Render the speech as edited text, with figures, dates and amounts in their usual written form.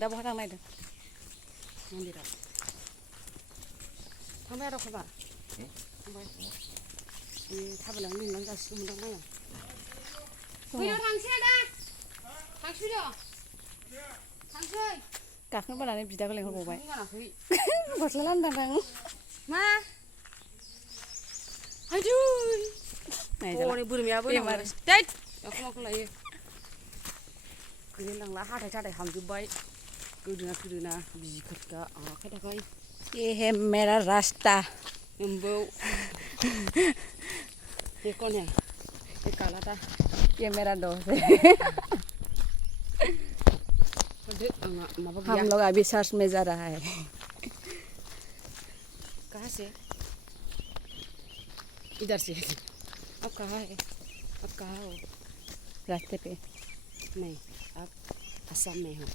दा बहा थांनो नागिरदों मन्दिराव थांबाय आरो खबा थांबाय थाबायलांनो लिंलां जासिगौमोनदां माइया फैद' थांसै आदा थांसै थांसै गाखोनो बानानै बिदाखौ लेंहरबावबाय गस्ला लांदां दां मा आयदै हनै बोरमायाबो दैद माखौ माखौ लायो गैला लांला हाथाय थाथाय हामजोब्बाय गोदोना गोदोना बिजि खाथखा आखाइ थाखाय ये है मेरा रास्ता नंबौ ये कौन है ये काला था ये मेरा दोस्त है हम लोग अभी सर्च में जा रहा है कहाँ से इधर से अब कहाँ है अब कहाँ हो रास्ते पे नहीं अब असम में हो